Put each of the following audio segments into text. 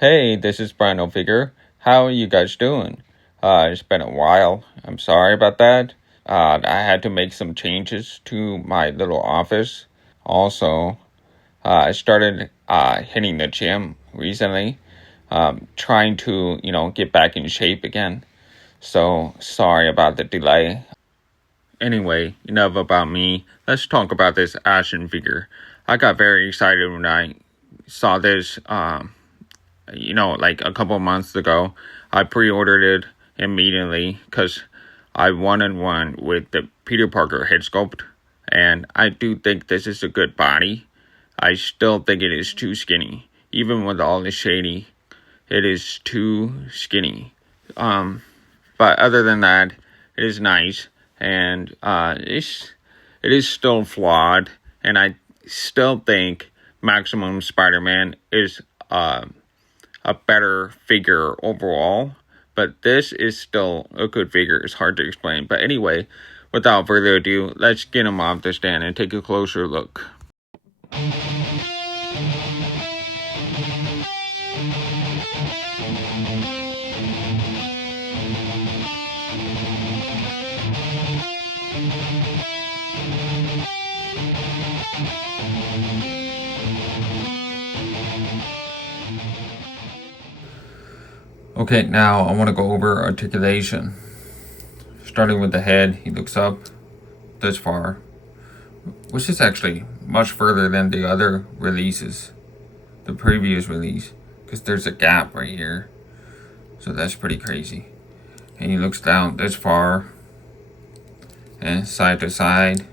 Hey, this is Brino Figure. How are you guys doing? It's been a while. I'm sorry about that. I had to make some changes to my little office. Also, I started hitting the gym recently, trying to, get back in shape again. So, sorry about the delay. Anyway, enough about me. Let's talk about this action figure. I got very excited when I saw this. Like a couple months ago, I pre-ordered it immediately because I wanted one with the Peter Parker head sculpt, and I do think this is a good body. I still think it is too skinny. Even with all the shady, it is too skinny. But other than that, it is nice, and it is still flawed, and I still think Maximum Spider-Man is a better figure overall, but this is still a good figure. It's hard to explain. But anyway, without further ado, let's get him off the stand and take a closer look. Okay, now I want to go over articulation. Starting with the head, he looks up this far, which is actually much further than the other releases, the previous release, because there's a gap right here. So that's pretty crazy. And he looks down this far, and side to side,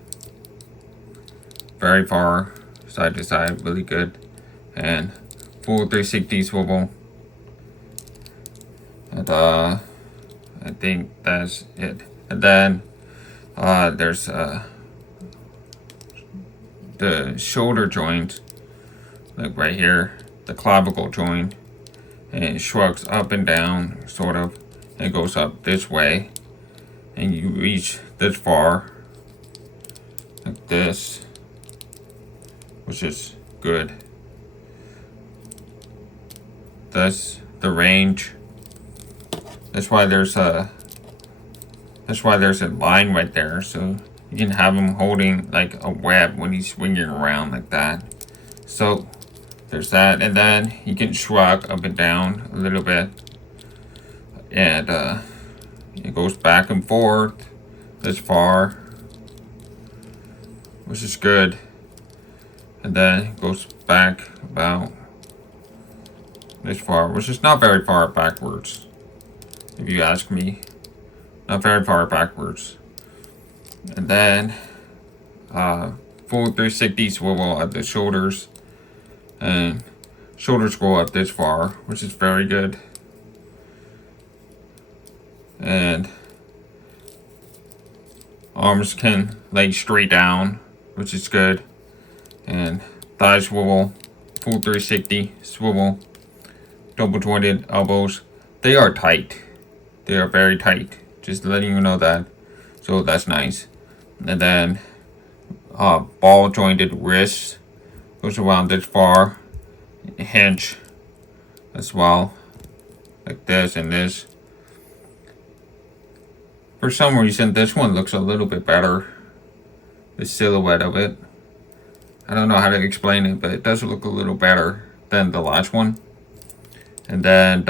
very far, side to side, really good, and full 360 swivel. And I think that's it. And then there's the shoulder joint, like right here, the clavicle joint, and it shrugs up and down, sort of, and it goes up this way, and you reach this far, like this, which is good. That's the range. That's why there's a line right there, so you can have him holding like a web when he's swinging around like that. So there's that, and then you can shrug up and down a little bit, and it goes back and forth this far, which is good, and then it goes back about this far, which is not very far backwards, if you ask me. Not very far backwards. And then full 360 swivel at the shoulders, and shoulders go up this far, which is very good. And arms can lay straight down, which is good. And thigh swivel, full 360 swivel, double jointed elbows. They are tight. They are very tight. Just letting you know that. So that's nice. And then ball jointed wrists goes around this far. Hinge as well. Like this and this. For some reason, this one looks a little bit better. The silhouette of it. I don't know how to explain it, but it does look a little better than the last one. And then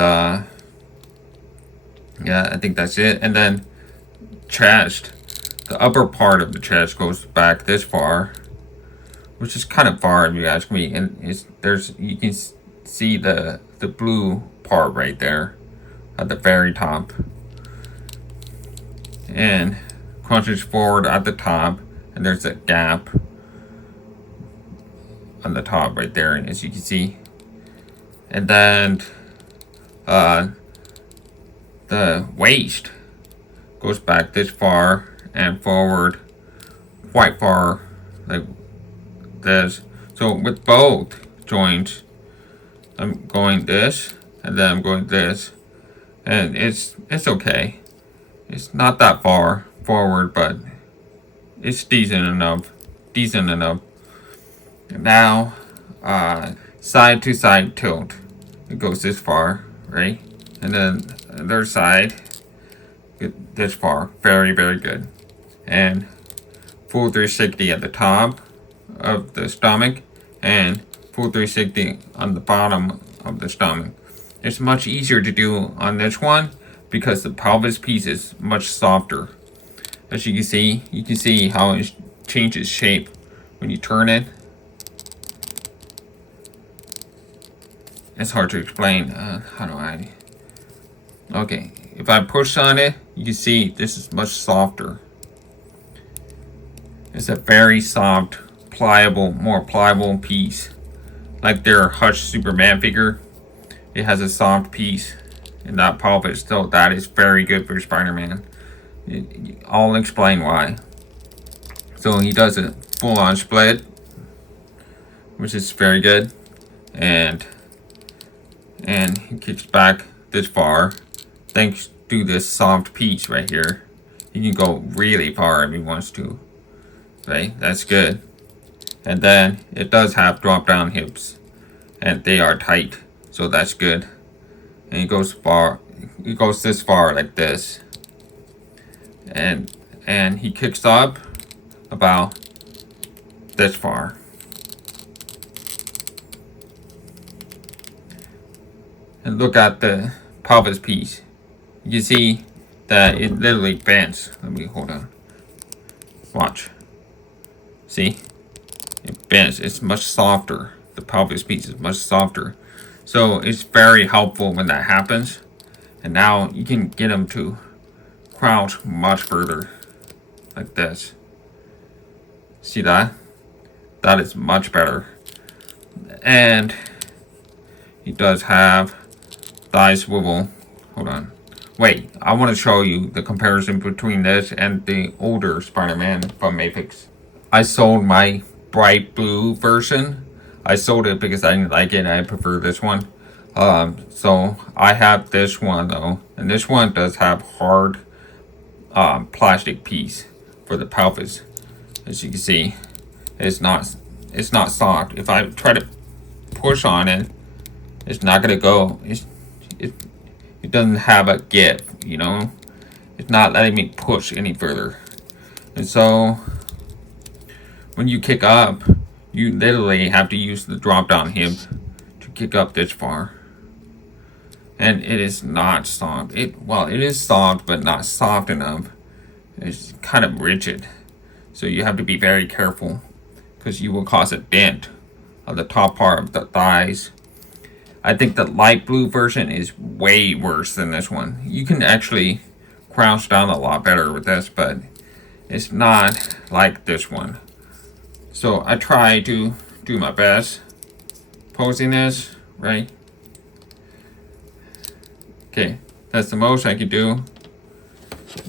yeah, I think that's it. And then chest, the upper part of the chest goes back this far, which is kind of far if you ask me. And you can see the blue part right there at the very top, and crunches forward at the top, and there's a gap on the top right there, as you can see. And then the waist goes back this far and forward quite far, like this. So with both joints, I'm going this, and then I'm going this, and it's okay. It's not that far forward, but it's decent enough. Now, side to side tilt. it goes this far, right? And then the other side, this far. Very, very good. And full 360 at the top of the stomach and full 360 on the bottom of the stomach. It's much easier to do on this one because the pelvis piece is much softer. As you can see how it changes shape when you turn it. It's hard to explain. How do I? Okay, if I push on it, you can see this is much softer. It's a very soft, pliable, more pliable piece. Like their Hush Superman figure, it has a soft piece in that pelvis. So that is very good for Spider-Man. I'll explain why. So he does a full-on split, which is very good, and he kicks back this far. Thanks to this soft piece right here, he can go really far if he wants to. Right, that's good. And then it does have drop-down hips, and they are tight, so that's good. And he goes far. He goes this far like this, and he kicks up about this far. And look at the pelvis piece. You can see that it literally bends. Let me hold on. Watch. See? It bends. It's much softer. The pelvis piece is much softer. So it's very helpful when that happens. And now you can get them to crouch much further. Like this. See that? That is much better. And he does have thigh swivel. Hold on. Wait, I want to show you the comparison between this and the older Spider-Man from Mafex. I sold my bright blue version. I sold it because I didn't like it and I prefer this one. So I have this one though. And this one does have hard plastic piece for the pelvis. As you can see, it's not soft. If I try to push on it, it's not gonna go. It doesn't have a give, you know. It's not letting me push any further. And so when you kick up, you literally have to use the drop down hip to kick up this far. And it is not soft. It is soft, but not soft enough. It's kind of rigid. So you have to be very careful because you will cause a dent on the top part of the thighs. I think the light blue version is way worse than this one. You can actually crouch down a lot better with this, but it's not like this one. So I try to do my best posing this, right? Okay, that's the most I can do.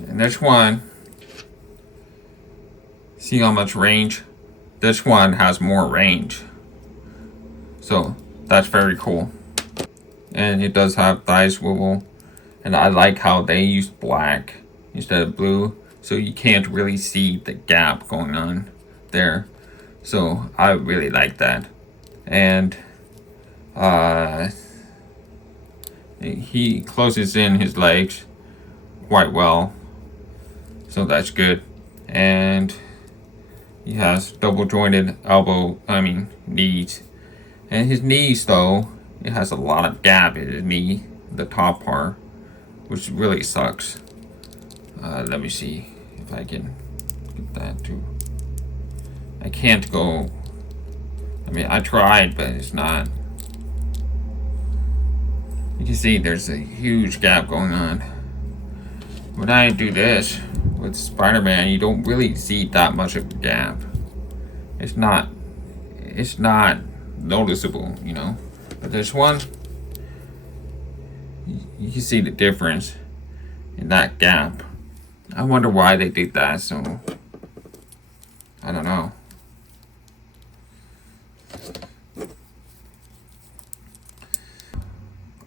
And this one, see how much range? This one has more range. So that's very cool. And it does have thigh swivel. And I like how they use black instead of blue. So you can't really see the gap going on there. So I really like that. And he closes in his legs quite well. So that's good. And he has double jointed knees. And his knees though, it has a lot of gap in his knee, the top part, which really sucks. Let me see if I can get that too. I can't go. I mean, I tried, but it's not. You can see there's a huge gap going on. When I do this with Spider-Man, you don't really see that much of a gap. It's not noticeable, you know. But this one, you can see the difference in that gap. I wonder why they did that, so I don't know.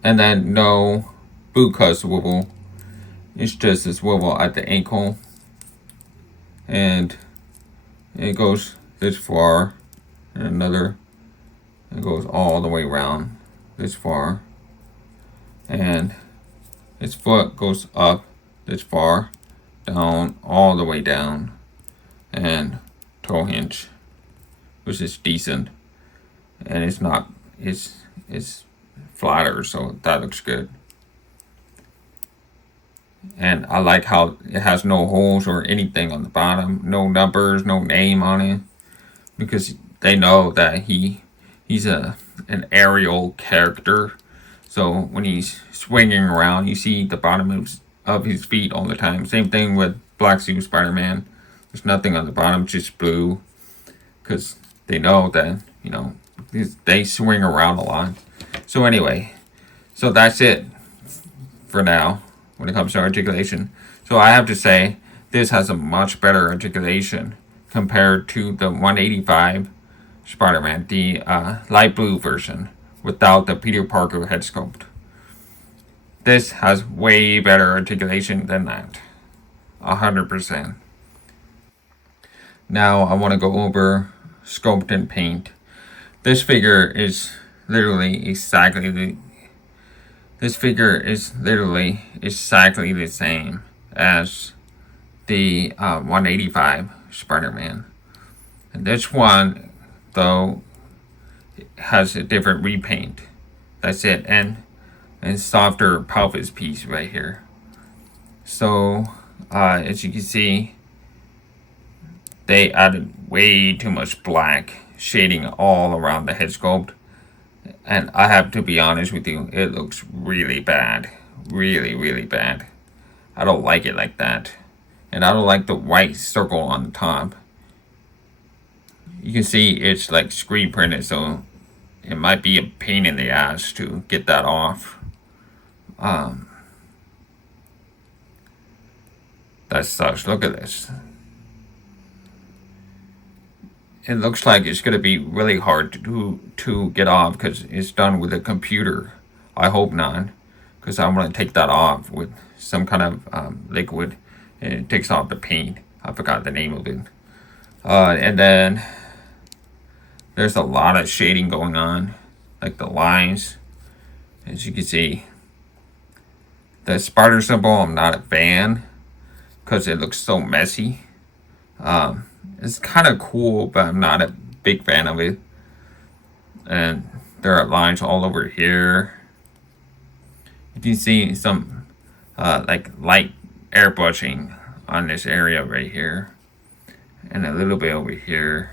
And then no boot cut swivel. It's just a swivel at the ankle. And it goes this far. And another. It goes all the way around this far. and his foot goes up this far, down, all the way down, and toe hinge, which is decent, and it's flatter, so that looks good. And I like how it has no holes or anything on the bottom, no numbers, no name on it, because they know that he's an aerial character. So when he's swinging around, you see the bottom of his feet all the time. Same thing with Black Suit Spider-Man. There's nothing on the bottom, just blue, because they know that, they swing around a lot. So anyway, so that's it for now when it comes to articulation. So I have to say, this has a much better articulation compared to the 185 Spider-Man, the light blue version, without the Peter Parker head sculpt. This has way better articulation than that. 100%. Now I want to go over Sculpt and Paint. This figure is literally exactly the same as the 185 Spider-Man. And this one, though, has a different repaint. That's it. And softer pelvis piece right here. So, as you can see, they added way too much black shading all around the head sculpt. And I have to be honest with you, it looks really bad. Really, really bad. I don't like it like that. And I don't like the white circle on the top. You can see it's like screen printed, so it might be a pain in the ass to get that off. That sucks. Look at this. It looks like it's going to be really hard to get off because it's done with a computer. I hope not, because I'm going to take that off with some kind of liquid, and it takes off the paint. I forgot the name of it. And then there's a lot of shading going on, like the lines. As you can see, the spider symbol, I'm not a fan because it looks so messy. It's kind of cool, but I'm not a big fan of it. And there are lines all over here. You can see some like light airbrushing on this area right here, and a little bit over here.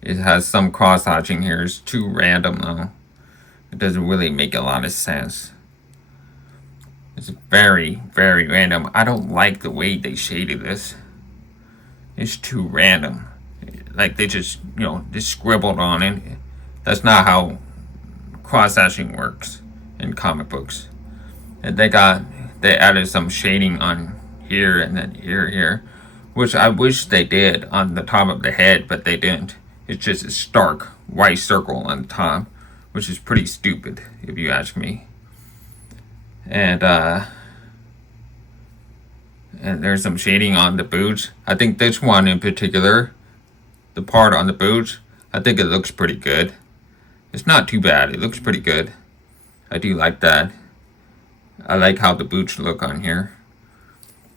It has some cross hatching here. It's too random though. It doesn't really make a lot of sense. It's very, very random. I don't like the way they shaded this. It's too random. Like they just, just scribbled on it. That's not how cross-hatching works in comic books. And they added some shading on here and then here, which I wish they did on the top of the head, but they didn't. It's just a stark white circle on the top, which is pretty stupid, if you ask me. And there's some shading on the boots. I think this one in particular, the part on the boots, I think it looks pretty good. It's not too bad. It looks pretty good. I do like that. I like how the boots look on here.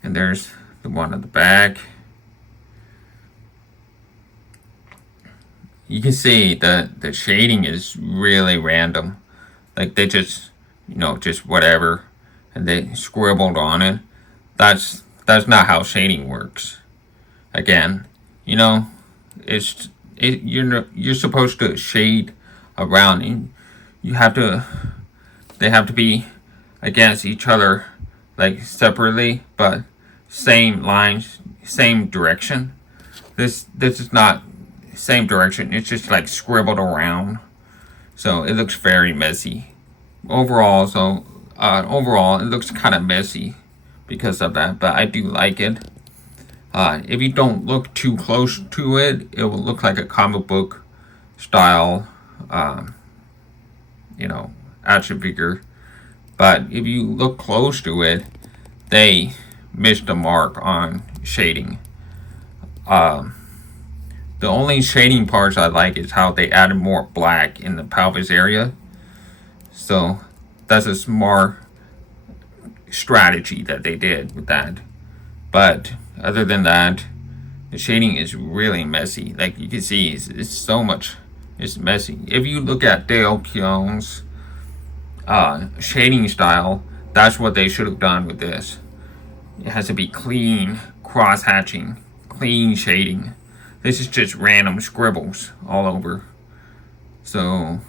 And there's the one on the back. You can see that the shading is really random. Like they just, just whatever, and they scribbled on it. That's not how shading works. Again, you're supposed to shade around. They have to be against each other, like separately, but same lines, same direction. This is not same direction. It's just like scribbled around, so it looks very messy. Overall, it looks kind of messy because of that, but I do like it. If you don't look too close to it, it will look like a comic book style, action figure. But if you look close to it, they missed the mark on shading. The only shading parts I like is how they added more black in the pelvis area. So that's a smart strategy that they did with that. But other than that, the shading is really messy. Like you can see, it's so much. It's messy. If you look at Dale Keown's shading style, that's what they should have done with this. It has to be clean cross hatching, clean shading. This is just random scribbles all over. So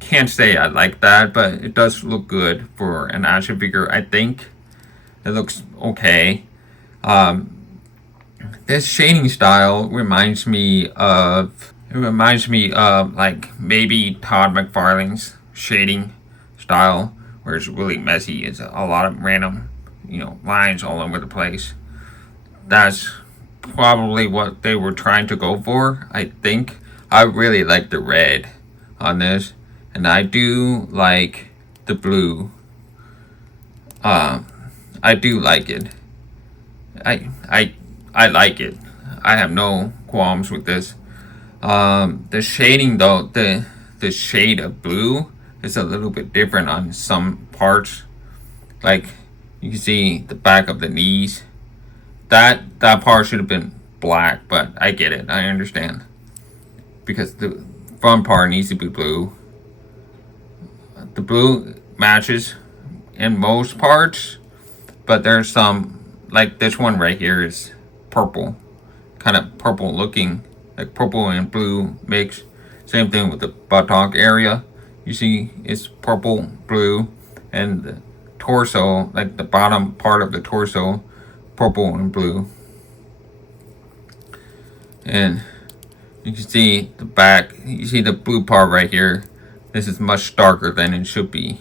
can't say I like that, but it does look good for an action figure. I think it looks okay. This shading style reminds me of like maybe Todd McFarlane's shading style, where it's really messy. It's a lot of random, lines all over the place. That's probably what they were trying to go for, I think. I really like the red on this, and I do like the blue. I do like it. I like it. I have no qualms with this. The shading though, the shade of blue is a little bit different on some parts. Like you can see the back of the knees. That part should have been black, but I get it. I understand. Because the front part needs to be blue. The blue matches in most parts, but there's some, like this one right here is purple. Kind of purple looking, like purple and blue mix. Same thing with the buttock area. You see it's purple, blue, and the torso, like the bottom part of the torso, purple and blue. And you can see the back, you see the blue part right here. This is much darker than it should be.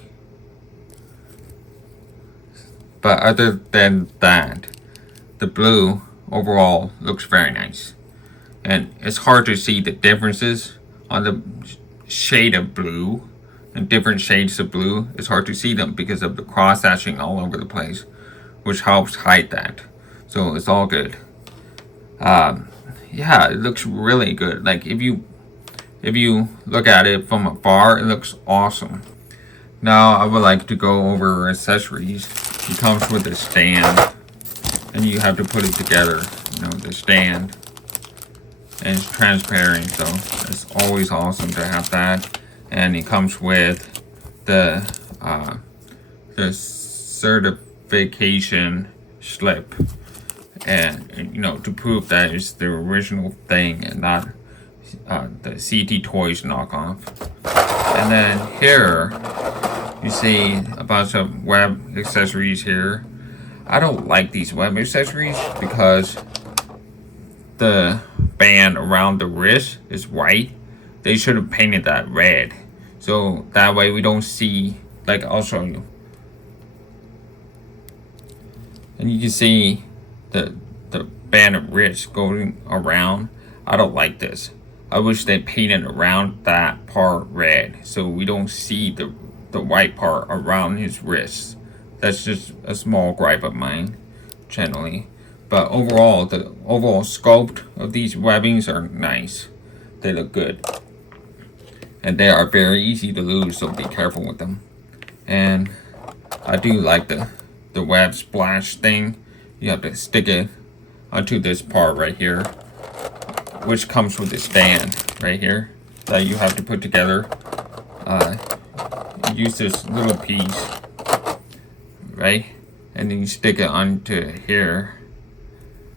But other than that, the blue overall looks very nice. And it's hard to see the differences on the shade of blue and different shades of blue. It's hard to see them because of the cross hatching all over the place, which helps hide that. So it's all good. Yeah, it looks really good. Like if you look at it from afar, it looks awesome. Now I would like to go over accessories. It comes with a stand, and you have to put it together. The stand, and it's transparent, so it's always awesome to have that. And it comes with the certification slip, and to prove that it's the original thing and not the CT Toys knockoff. And then here you see a bunch of web accessories here. I don't like these web accessories because the band around the wrist is white. They should have painted that red, so that way we don't see. Like I'll show you, and you can see the band of wrist going around. I don't like this. I wish they painted around that part red, so we don't see the white part around his wrists. That's just a small gripe of mine, generally. But overall, the overall sculpt of these webbings are nice. They look good. And they are very easy to lose, so be careful with them. And I do like the web splash thing. You have to stick it onto this part right here, which comes with a stand right here that you have to put together. Use this little piece, right? And then you stick it onto here.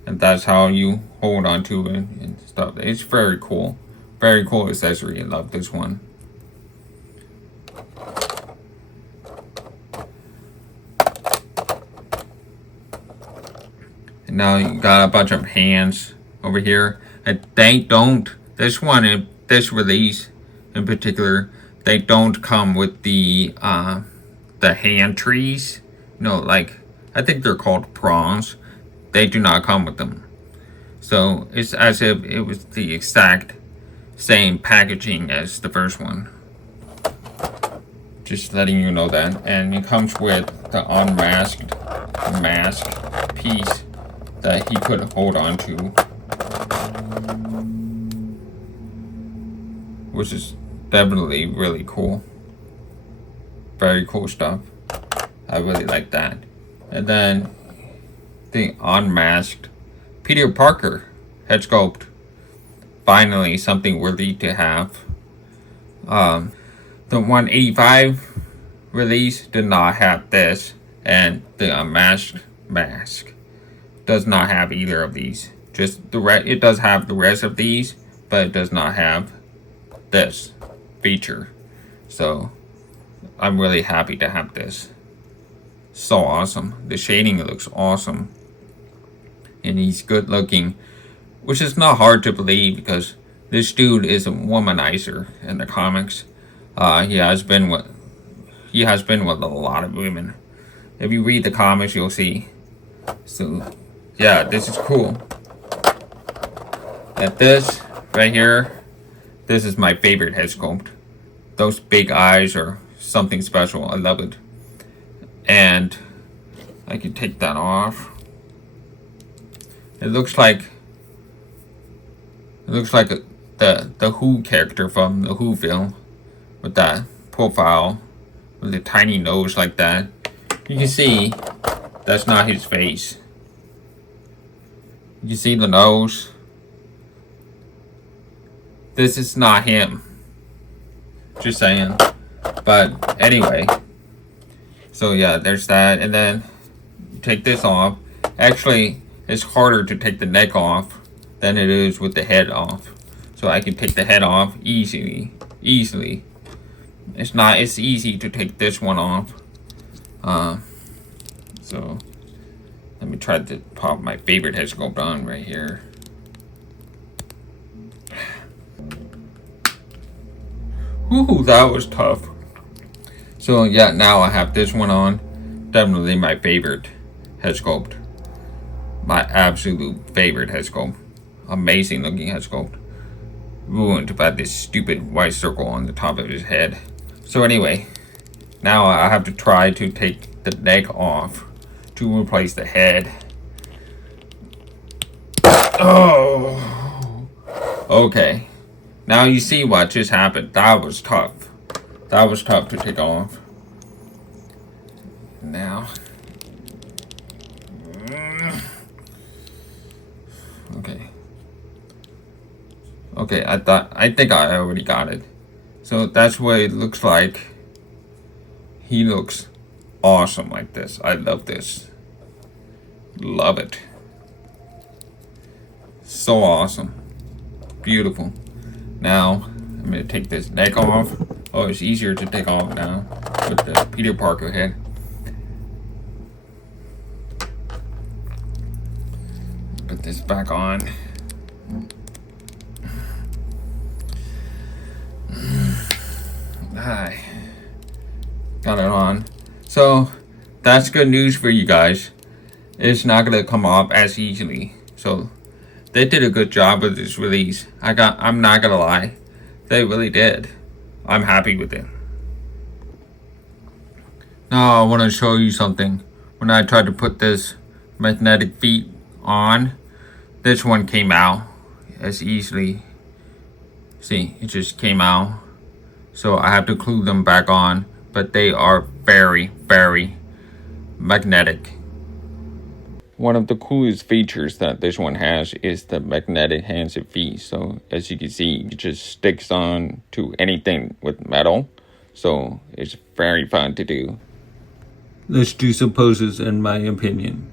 And that's how you hold onto it and stuff. It's very cool. Very cool accessory. I love this one. And now you got a bunch of hands over here. And they don't, this one, this release in particular, they don't come with the hand trees. Like, I think they're called prongs. They do not come with them. So it's as if it was the exact same packaging as the first one. Just letting you know that. And it comes with the unmasked mask piece that he could hold on to, which is definitely really cool. Very cool stuff. I really like that. And then the unmasked Peter Parker head sculpt. Finally, something worthy to have. The 185 release did not have this, and the unmasked mask does not have either of these. Just it does have the rest of these, but it does not have this feature. So I'm really happy to have this. So awesome. The shading looks awesome, and he's good looking, which is not hard to believe because this dude is a womanizer in the comics. He has been with a lot of women. If you read the comics, you'll see. So yeah, this is cool. And this right here, this is my favorite head sculpt. Those big eyes are something special. I love it. And I can take that off. It looks like the Who character from the Who film, with that profile with the tiny nose like that. You can see that's not his face. You see the nose? This is not him. Just saying. But anyway. So yeah, there's that. And then you take this off. Actually, it's harder to take the neck off than it is with the head off. So I can take the head off easily. It's easy to take this one off. So let me try to pop my favorite head sculpt on right here. Ooh, that was tough. So yeah, now I have this one on. Definitely my favorite head sculpt. My absolute favorite head sculpt. Amazing looking head sculpt. Ruined by this stupid white circle on the top of his head. So anyway, now I have to try to take the neck off to replace the head. Oh, okay. Now you see what just happened. That was tough. That was tough to take off. Now. Okay. Okay, I think I already got it. So that's what it looks like. He looks awesome like this. I love this. Love it. So awesome. Beautiful. Now, I'm going to take this neck off. Oh, it's easier to take off now with the Peter Parker head. Put this back on. Hi. Got it on. So, that's good news for you guys. It's not going to come off as easily. So, they did a good job with this release. I'm not gonna lie. They really did. I'm happy with it. Now I want to show you something. When I tried to put this magnetic feet on, this one came out as easily. See, it just came out. So I have to glue them back on. But they are very, very magnetic. One of the coolest features that this one has is the magnetic hands and feet. So as you can see, it just sticks on to anything with metal. So it's very fun to do. Let's do some poses in my opinion.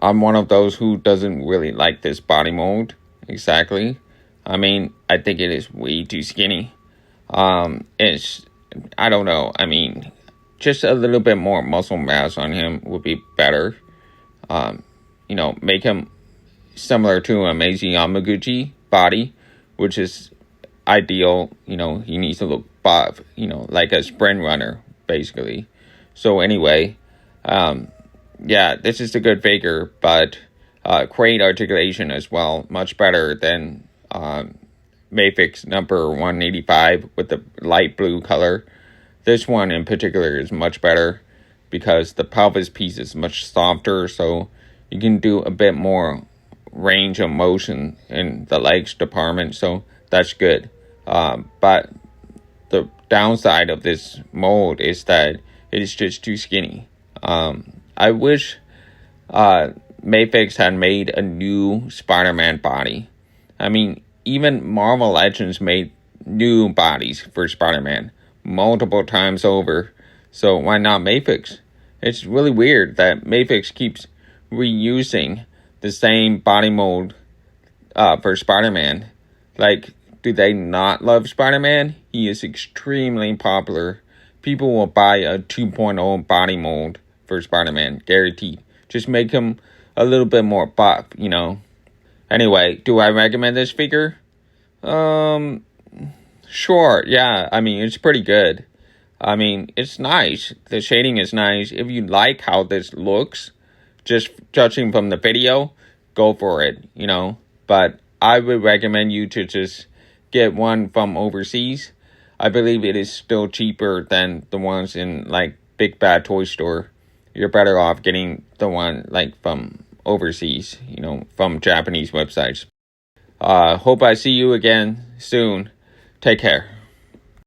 I'm one of those who doesn't really like this body mold. Exactly. I mean, I think it is way too skinny. I don't know. I mean, just a little bit more muscle mass on him would be better. You know, make him similar to a Meiji Yamaguchi body, which is ideal. You know, he needs to look buff, you know, like a sprint runner, basically. So anyway, yeah, this is a good figure, but great articulation as well. Much better than Mafex number 185 with the light blue color. This one in particular is much better because the pelvis piece is much softer, so you can do a bit more range of motion in the legs department, so that's good. But downside of this mold is that it is just too skinny. I wish Mafex had made a new Spider-Man body. I mean, even Marvel Legends made new bodies for Spider-Man multiple times over. So why not Mafex? It's really weird that Mafex keeps reusing the same body mold for Spider-Man. Like, do they not love Spider-Man? He is extremely popular. People will buy a 2.0 body mold for Spider-Man, guaranteed. Just make him a little bit more buff, you know. Anyway, do I recommend this figure? Sure, yeah. I mean, it's pretty good. I mean, it's nice. The shading is nice. If you like how this looks, just judging from the video, go for it, you know. But I would recommend you to just get one from overseas. I believe it is still cheaper than the ones in, like, Big Bad Toy Store. You're better off getting the one, like, from overseas, you know, from Japanese websites. Hope I see you again soon. Take care.